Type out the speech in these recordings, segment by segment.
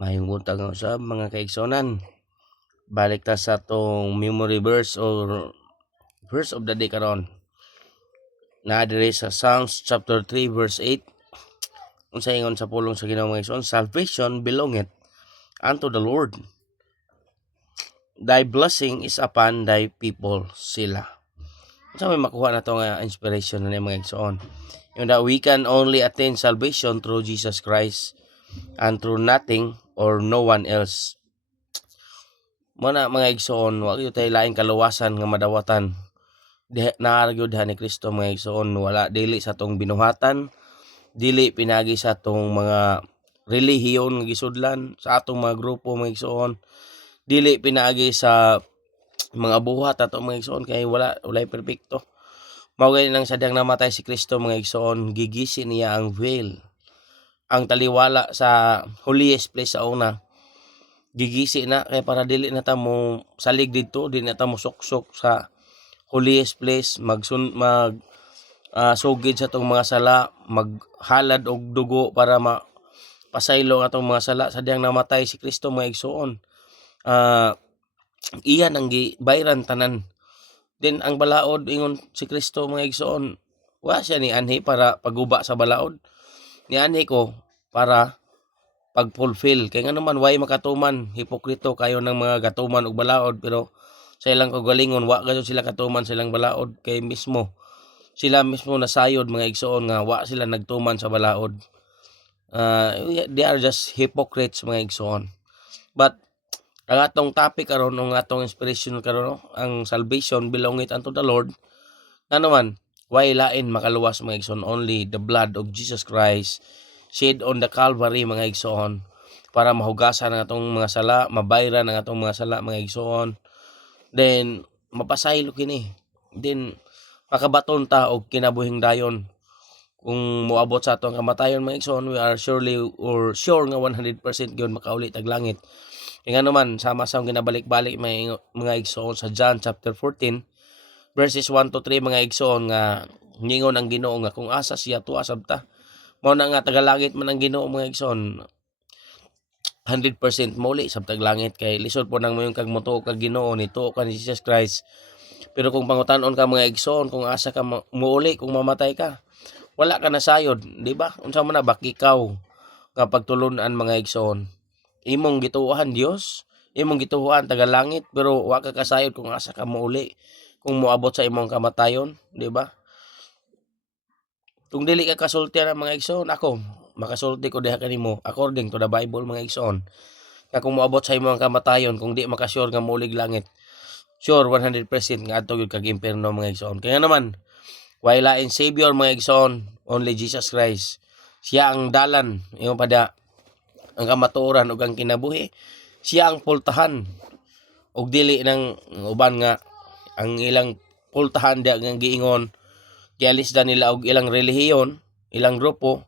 Mayong buntag nga usab mga kaigsonan. Balik ta sa tong memory verse or verse of the day karon. Naa diri sa Psalms chapter 3 verse 8. Unsa ingon sa pulong sa Ginoo mga kaigsoon, salvation belongeth unto the Lord. Thy blessing is upon thy people sila. Unsa may makuha na to nga inspiration na mga kaigsoon. Yung that we can only attain salvation through Jesus Christ and through nothing or no one else. Muna mga igsoon, wag yu tay lain kaluwasan nga madawatan. Naaragyo diha ni Kristo mga igsoon, wala dili sa tong binuhatan, dili pinagi sa tong mga relihiyon nga gisudlan, sa atong mga grupo mga igsoon, dili pinagi sa mga buhat ato mga igsoon kay walay perpekto. Mao gani nang sadyang namatay si Kristo mga igsoon, gigisi niya ang veil, ang taliwala sa holiest place sa una. Gigisi na kay para dili na ta mo salig didto, di na ta mo suksok sa holiest place, sugid sa tong mga sala, maghalad og dugo para pasaylo atong mga sala. Sadyang namatay si Kristo mga igsoon. Iyan ang gibayran tanan. Then ang balaod ingon si Kristo mga igsoon, wa siya ni anhi para paguba sa balaod. Ni anhi ko para pag-fulfill. Kaya nga naman, why makatuman? Hipokrito kayo ng mga gatuman og balaod, pero sa ilang kagalingon, wa gayon sila katuman sa ilang balaod. Kay sila mismo nasayod mga igsoon nga, wa sila nagtuman sa balaod. They are just hypocrites mga igsoon. But, ang atong topic karon, ang atong inspiration karon, ang salvation belongeth unto the Lord. Nga naman, why lain makaluwas mga igsoon? Only the blood of Jesus Christ shed on the Calvary mga igsoon, para mahugasan ang atong mga sala, mabayran ang atong mga sala mga igsoon. Then mapasaylo kini. Then makabaton ta og kinabuhing dayon. Kung moabot sa atong kamatayon mga igsoon, we are sure nga 100% gyud makauli tag langit. Nga naman, sama-sama ginabalik-balik mga igsoon sa John chapter 14 verses 1 to 3 mga igsoon, nga ningon ang Ginoo nga kung asa siya tuwa sabta. Mao na nga tagalangit man ang Ginoo mga igsoon, 100% muli sa taglangit, kay lisod po nang moyong kag motuo kag Ginoo, nituo ka ni Jesus Christ. Pero kung pangutan-on ka mga igsoon, kung asa ka muuli, kung mamatay ka, wala ka na sayod, di ba? Unsa man na bakikaw nga pagtulunan mga igsoon, imong gituohan Dios, imong gituohan tagalangit, pero wa ka kasayod kung asa ka muuli, kung moabot sa imong kamatayon, di ba? Kung dili ka kasulti na mga igsoon, ako makasulti ko diha kanimo according to the Bible mga igsoon, nga kung moabot sa imong kamatayon, kung di makasure nga mulig langit, sure 100% nga adto gyud kag impierno mga igsoon. Kaya naman, why lain Savior mga igsoon? Only Jesus Christ. Siya ang dalan, yung pada ang kamatuoran ug ang kinabuhi. Siya ang pultahan, ug dili nang uban nga ang ilang pultahan diha nga giingon, gialis da nila og ilang relihiyon, ilang grupo,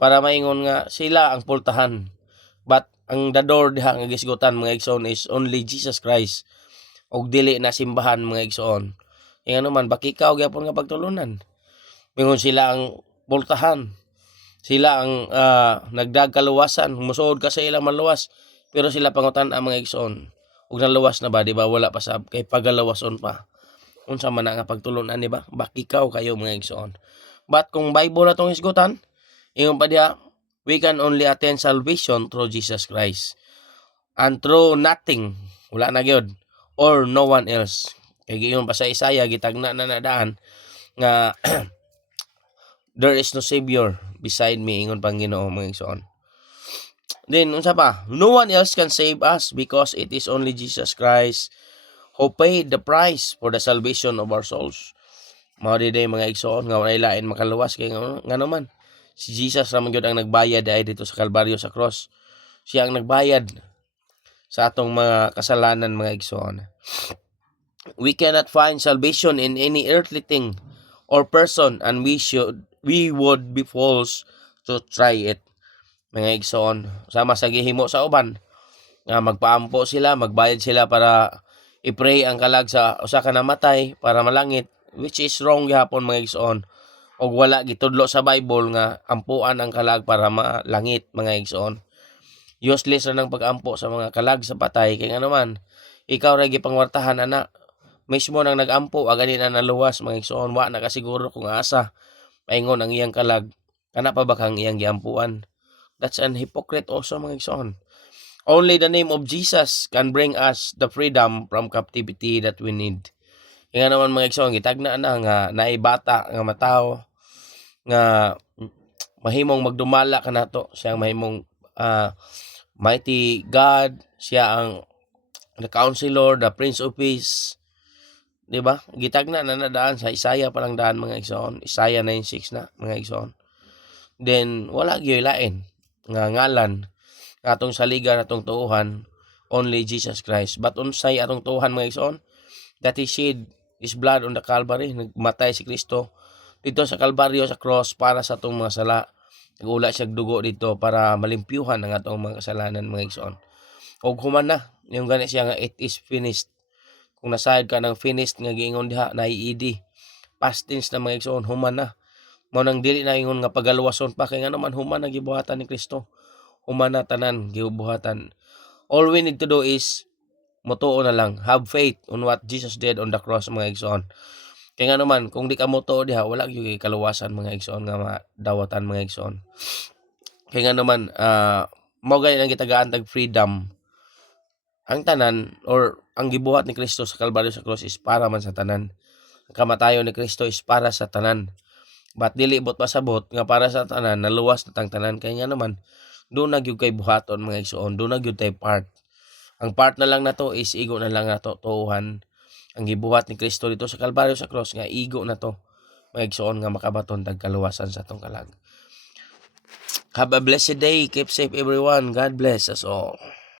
para maingon nga sila ang pultahan. But ang dador diha nga gisgutan mga igsoon is only Jesus Christ, og dili na simbahan mga igsoon. Kaya naman, bakikaw gyapon nga pagtulunan. Mingon sila ang pultahan, sila ang nagdagkaluwasan, musuod ka sa ilang maluwas, pero sila pangutan ang mga igsoon. Ug naluwas na ba, di ba? Wala pa sab, kay pagalawason pa. Unsa man nga pagtulunan, di ba? Bakikaw kayo mga igsoon. But kung Bible na tong isgutan, ingon pa diha, we can only attain salvation through Jesus Christ, and through nothing, wala na gyud, or no one else. Kay giingon pa sa Isaiah, gitagna na nadaan nga there is no savior beside me, ingon pang Ginoo mga igsoon. Then unsa pa? No one else can save us, because it is only Jesus Christ who paid the price for the salvation of our souls. Mao di mga igsoon nga walay lain makaluwas, kay nga naman si Jesus ra man gyud ang nagbayad ay dito sa Kalbaryo sa cross. Siya ang nagbayad sa atong mga kasalanan mga igsoon. We cannot find salvation in any earthly thing or person, and we would be fools to try it mga igsoon. Sama sa gihimo sa uban nga magpaampo sila, magbayad sila para i-pray ang kalag sa usa ka namatay para malangit, which is wrong gyapon mga igsoon. Og wala gitudlo sa Bible nga ampuan ang kalag para malangit mga igsoon. Useless ra ng pag-ampo sa mga kalag sa patay kay nga naman ikaw ra gipangwartahan ana. Mismo nang nag-ampo agani na naluwas mga igsoon, wa na kasiguro kung asa maingon ang iyang kalag. Kana pa ba kang iyang giampuan? That's an hypocrite also mga igsoon. Only the name of Jesus can bring us the freedom from captivity that we need. Kaya naman mga igsoon, gitagna na nga naibata nga matao nga mahimong magdumala ka nato, siyang mahimong mighty God, siya ang the counselor, the prince of peace, di ba? Gitagna na nadaan sa Isaiah palang daan mga igsoon, Isaiah 9:6 na mga igsoon. Then wala gyud lain nga ngalan atong saligan atong tuuhan, only Jesus Christ. But unsay atong tuuhan mga igsoon? That He shed His blood on the Calvary. Nagmatay si Kristo dito sa Kalbaryo sa cross para sa atong mga sala. Nagula siya dugo dito para malimpyuhan ang atong mga kasalanan mga igsoon. Og human na yung gani siya nga it is finished. Kung nasayod ka ng finished nga giingon diha na iidi, past tense na mga igsoon, human na. Mao nang dili na ingon nga pagaluwason pa kay nga naman human na gibuhatan ni Kristo. Human na tanan gibuhatan. All we need to do is mutuo na lang, have faith on what Jesus did on the cross mga igsoon. Kaya nga naman kung di ka mutuo diha wala gyud kay kaluwasan mga igsoon nga madawatan mga igsoon. Kaya nga naman mao gani ang gitagaan tag freedom. Ang tanan or ang gibuhat ni Kristo sa Kalbaryo sa cross is para man sa tanan. Ang kamatayon ni Kristo is para sa tanan. But dili bot pasabot nga para sa tanan, naluwas na tang tanan. Kaya nga naman doon na gyud kay buhaton mga igsoon, doon na gyud tay part. Ang part na lang nato is igo na lang nato tuuhan ang gibuhat ni Kristo dito sa Kalbaryo sa cross nga igo na to mga igsoon nga makabaton tag kaluwasan sa atong kalag. Have a blessed day. Keep safe everyone. God bless us all.